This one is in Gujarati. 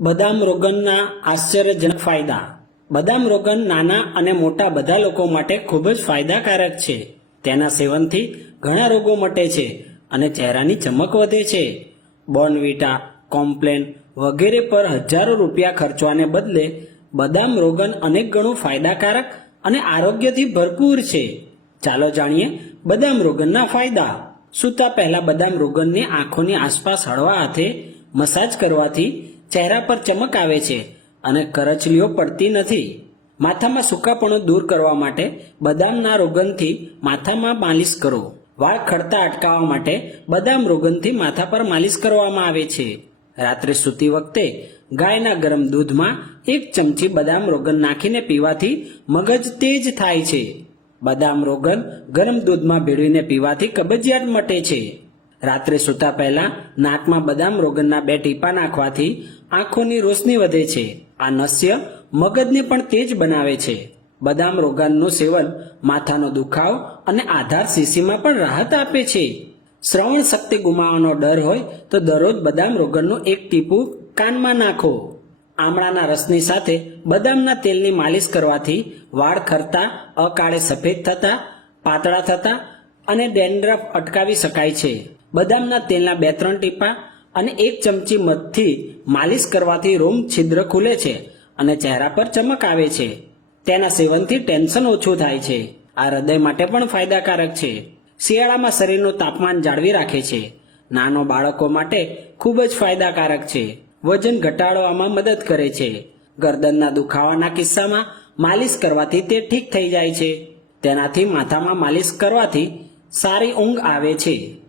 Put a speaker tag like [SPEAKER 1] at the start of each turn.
[SPEAKER 1] બદામ રોગનના આશ્ચર્યજનક ફાયદા. બદામ રોગન નાના અને મોટા બધા લોકો માટે ખૂબ જ ફાયદાકારક છે. તેના સેવનથી ઘણા રોગો મટે છે અને ચહેરાની ચમક વધે છે. બોર્નવિટા કોમ્પ્લેન વગેરે પર હજારો રૂપિયા ખર્ચવાને બદલે બદામ રોગન અનેક ગણું ફાયદાકારક અને આરોગ્યથી ભરપૂર છે. ચાલો જાણીએ બદામ રોગનના ફાયદા. સૂતા પહેલા બદામ રોગનની આંખોની આસપાસ હળવા હાથે મસાજ કરવાથી ચહેરા પર ચમક આવે છે અને કરચલીઓ પડતી નથી. માથામાં સૂકાપણો દૂર કરવા માટે બદામના રોગનથી માથામાં માલિશ કરો. વાળ ખડતા અટકાવવા માટે બદામ રોગનથી માથા પર માલિશ કરવામાં આવે છે. રાત્રે સૂતી વખતે ગાયના ગરમ દૂધમાં એક ચમચી બદામ રોગન નાખીને પીવાથી મગજ તેજ થાય છે. બદામ રોગન ગરમ દૂધમાં ભેળવીને પીવાથી કબજિયાત મટે છે. રાત્રે સૂતા પહેલા નાકમાં બદામ રોગનના બે ટીપા નાખવાથી આંખોની રોશની વધે છે. આ નસ્ય મગજને પણ તેજ બનાવે છે. બદામ રોગનનું સેવન માથાનો દુખાવ અને આધાર શીશીમાં પણ રાહત આપે છે. શ્રવણ શક્તિ ગુમાવવાનો ડર હોય તો દરરોજ બદામ રોગનનું એક ટીપું કાનમાં નાખો. આમળાના રસની સાથે બદામના તેલની માલિશ કરવાથી વાળ ખરતા, અકાળે સફેદ થતા, પાતળા થતા અને ડેન્ડ્રફ અટકાવી શકાય છે. બદામના તેલના બે ત્રણ ટીપા અને એક ચમચી મધથી માલિશ કરવાથી રોમ છિદ્ર ખુલે છે અને ચહેરા પર ચમક આવે છે. તેના સેવનથી ટેન્શન ઓછું થાય છે. આ હૃદય માટે પણ ફાયદાકારક છે. શિયાળામાં શરીરનું તાપમાન જાળવી રાખે છે. નાનો બાળકો માટે ખૂબ જ ફાયદાકારક છે. વજન ઘટાડવામાં મદદ કરે છે. ગરદનના દુખાવાના કિસ્સામાં માલિશ કરવાથી તે ઠીક થઈ જાય છે. તેનાથી માથામાં માલિશ કરવાથી સારી ઊંઘ આવે છે.